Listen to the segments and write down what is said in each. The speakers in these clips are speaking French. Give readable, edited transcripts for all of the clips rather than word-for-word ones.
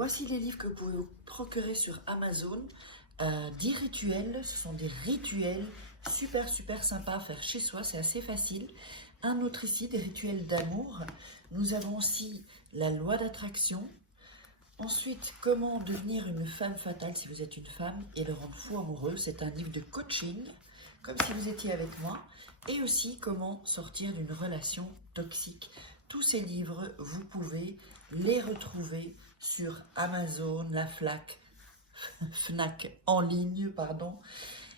voici les livres que vous pouvez vous procurer sur Amazon. 10 rituels, ce sont des rituels super sympas à faire chez soi, c'est assez facile. Un autre ici, des rituels d'amour. Nous avons aussi la loi d'attraction. Ensuite, comment devenir une femme fatale si vous êtes une femme et le rendre fou amoureux. C'est un livre de coaching, comme si vous étiez avec moi. Et aussi, comment sortir d'une relation toxique. Tous ces livres, vous pouvez les retrouver sur Amazon, la Fnac en ligne, pardon.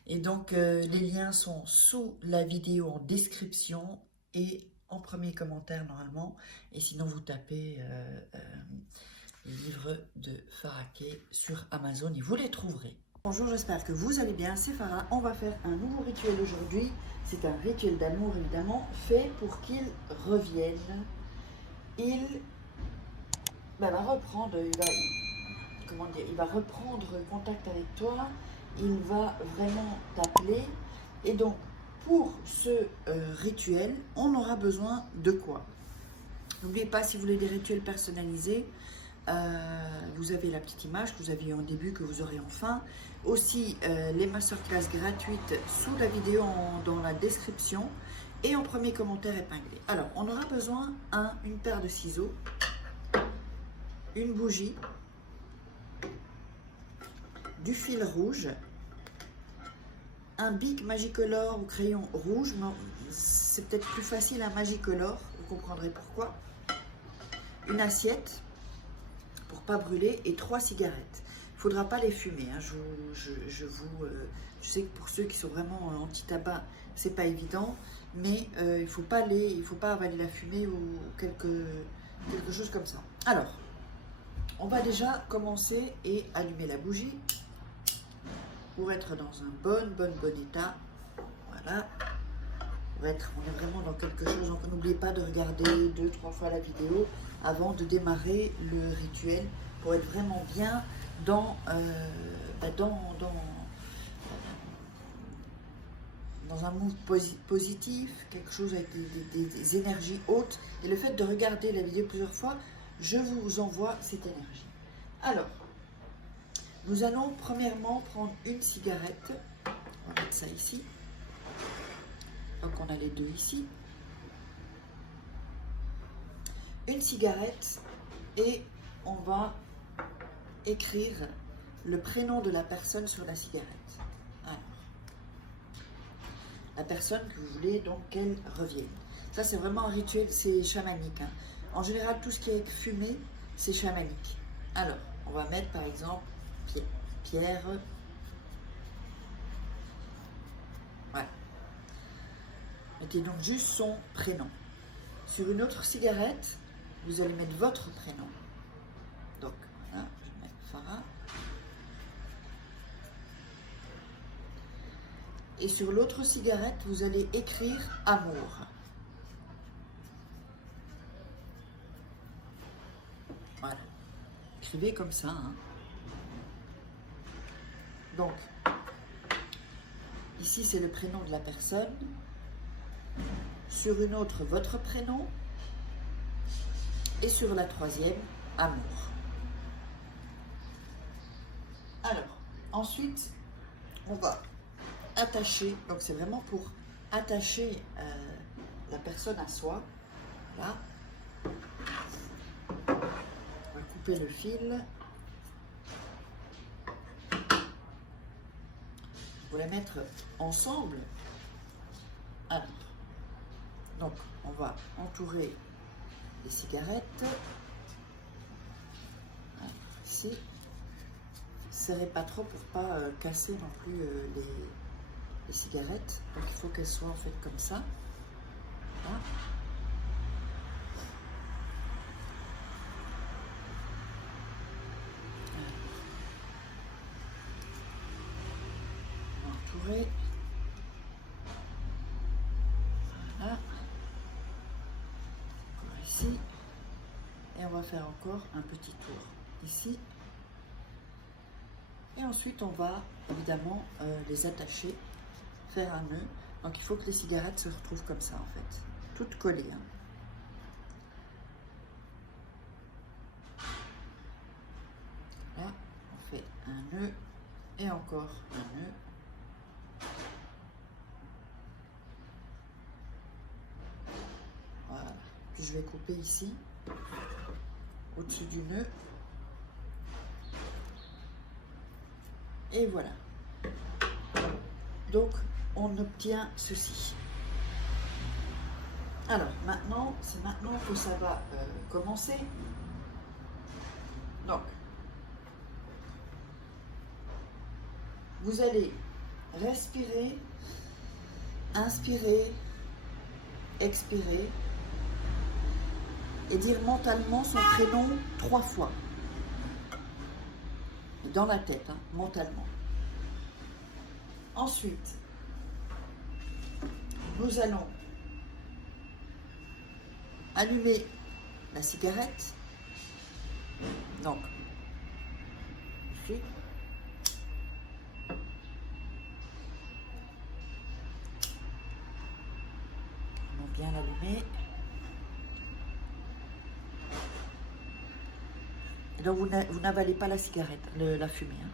Et donc, les liens sont sous la vidéo en description et en premier commentaire normalement. Et sinon, vous tapez livres de Faraké sur Amazon et vous les trouverez. Bonjour, j'espère que vous allez bien, c'est Farah. On va faire un nouveau rituel aujourd'hui. C'est un rituel d'amour évidemment, fait pour qu'il revienne. Il va reprendre, il va reprendre contact avec toi, il va vraiment t'appeler. Et donc, pour ce rituel, on aura besoin de quoi? N'oubliez pas, si vous voulez des rituels personnalisés, vous avez la petite image que vous aviez en début, que vous aurez en fin. Aussi, les masterclass gratuites sous la vidéo dans la description et en premier commentaire épinglé. Alors, on aura besoin une paire de ciseaux, une bougie, du fil rouge, un bic Magicolor ou crayon rouge. C'est peut-être plus facile un Magicolor, vous comprendrez pourquoi. Une assiette pour pas brûler et 3 cigarettes. Il ne faudra pas les fumer. Hein. Je sais que pour ceux qui sont vraiment anti-tabac, c'est pas évident, mais il faut pas avaler la fumée ou quelque chose comme ça. Alors, on va déjà commencer et allumer la bougie pour être dans un bon état. Voilà. On est vraiment dans quelque chose. Donc n'oubliez pas de regarder 2-3 fois la vidéo avant de démarrer le rituel pour être vraiment bien dans un mood positif, quelque chose avec des énergies hautes. Et le fait de regarder la vidéo plusieurs fois, je vous envoie cette énergie. Alors, nous allons premièrement prendre une cigarette. On va mettre ça ici. Donc on a les deux ici. Une cigarette et on va écrire le prénom de la personne sur la cigarette. Alors, la personne que vous voulez donc qu'elle revienne. Ça c'est vraiment un rituel, c'est chamanique. Hein. En général, tout ce qui est fumé, c'est chamanique. Alors, on va mettre par exemple Pierre. Voilà. Mettez donc juste son prénom. Sur une autre cigarette, vous allez mettre votre prénom. Donc, voilà, je vais mettre Farah. Et sur l'autre cigarette, vous allez écrire amour. Voilà. Écrivez comme ça. Hein. Donc, ici, c'est le prénom de la personne. Sur une autre, votre prénom. Et sur la troisième, amour. Alors, ensuite, on va attacher. Donc, c'est vraiment pour attacher la personne à soi. Là. On va couper le fil. Vous la mettre ensemble. Alors, donc, on va entourer les cigarettes. Voilà, ici. Serrez pas trop pour pas casser non plus les cigarettes. Donc, il faut qu'elles soient en fait comme ça. Voilà. On va entourer. Voilà. Ici. Et on va faire encore un petit tour ici. Et ensuite, on va évidemment les attacher, faire un nœud. Donc, il faut que les cigarettes se retrouvent comme ça, en fait, toutes collées. Hein. un nœud et encore un nœud. Voilà. Puis je vais couper ici, au-dessus du nœud. Et voilà. Donc, on obtient ceci. Alors, maintenant, c'est maintenant que ça va commencer. Donc, vous allez respirer, inspirer, expirer et dire mentalement son prénom 3 fois. Dans la tête, hein, mentalement. Ensuite, nous allons allumer la cigarette. Donc, ici. On va bien l'allumer. Et donc, vous n'avalez pas la cigarette, la fumée. Hein.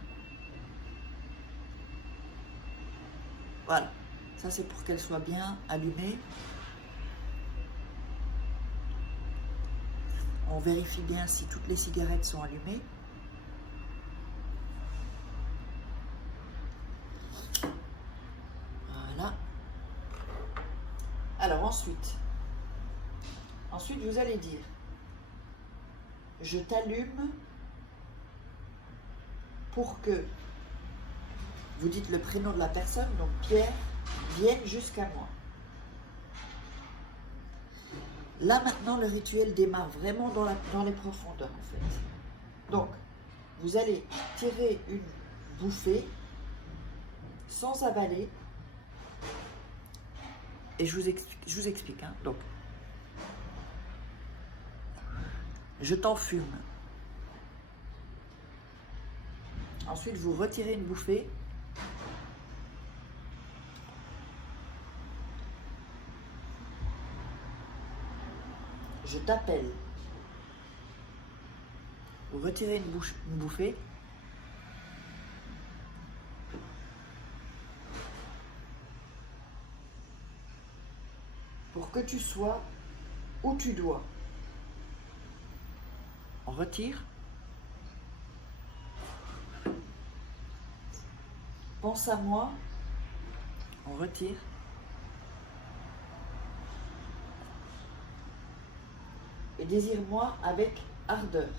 Voilà. Ça, c'est pour qu'elle soit bien allumée. On vérifie bien si toutes les cigarettes sont allumées. Voilà. Alors ensuite, vous allez dire, je t'allume pour que, vous dites le prénom de la personne, donc Pierre, vienne jusqu'à moi. Là, maintenant, le rituel démarre vraiment dans les profondeurs, en fait. Donc, vous allez tirer une bouffée sans avaler. Et je vous explique. Hein. Donc, je t'enfume. Ensuite, vous retirez une bouffée. Je t'appelle. Vous retirez une bouffée. Pour que tu sois où tu dois. On retire. Pense à moi. On retire. Et désire-moi avec ardeur.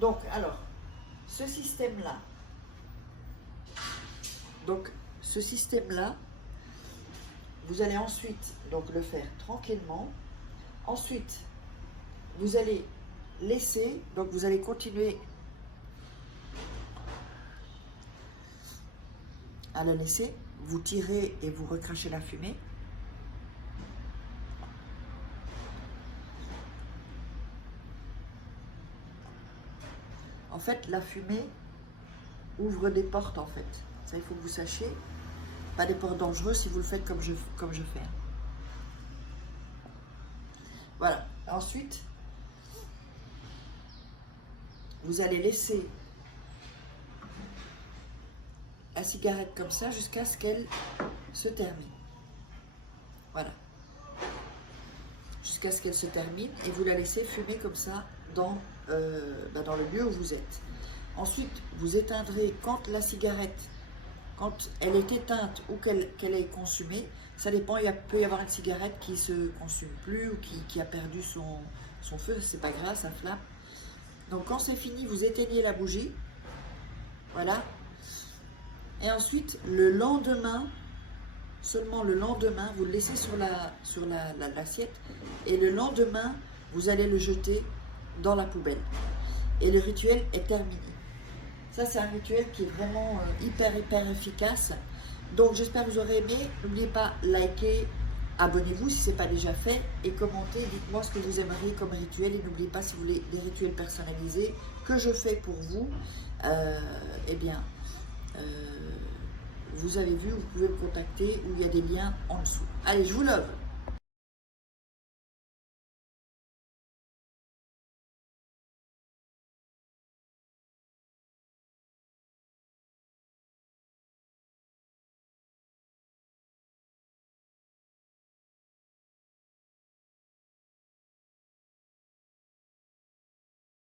Donc, alors, ce système-là, vous allez ensuite donc le faire tranquillement. Ensuite, vous allez laisser, donc vous allez continuer à le laisser. Vous tirez et vous recrachez la fumée. En fait, la fumée ouvre des portes, en fait. Ça, il faut que vous sachiez. Pas des portes dangereuses si vous le faites comme je fais. Voilà. Ensuite, vous allez laisser la cigarette comme ça jusqu'à ce qu'elle se termine. Voilà. Jusqu'à ce qu'elle se termine et vous la laissez fumer comme ça dans le lieu où vous êtes. Ensuite, vous éteindrez quand la cigarette, quand elle est éteinte ou qu'elle est consumée, ça dépend, il peut y avoir une cigarette qui ne se consume plus ou qui a perdu son feu, c'est pas grave, ça flamme. Donc quand c'est fini, vous éteignez la bougie, voilà. Et ensuite, le lendemain, seulement le lendemain, vous le laissez sur l'assiette et le lendemain, vous allez le jeter dans la poubelle. Et le rituel est terminé. Ça, c'est un rituel qui est vraiment hyper efficace. Donc, j'espère que vous aurez aimé. N'oubliez pas, liker, abonnez-vous si ce n'est pas déjà fait et commentez. Dites-moi ce que vous aimeriez comme rituel. Et n'oubliez pas, si vous voulez des rituels personnalisés que je fais pour vous, vous avez vu, vous pouvez me contacter où il y a des liens en dessous. Allez, je vous love.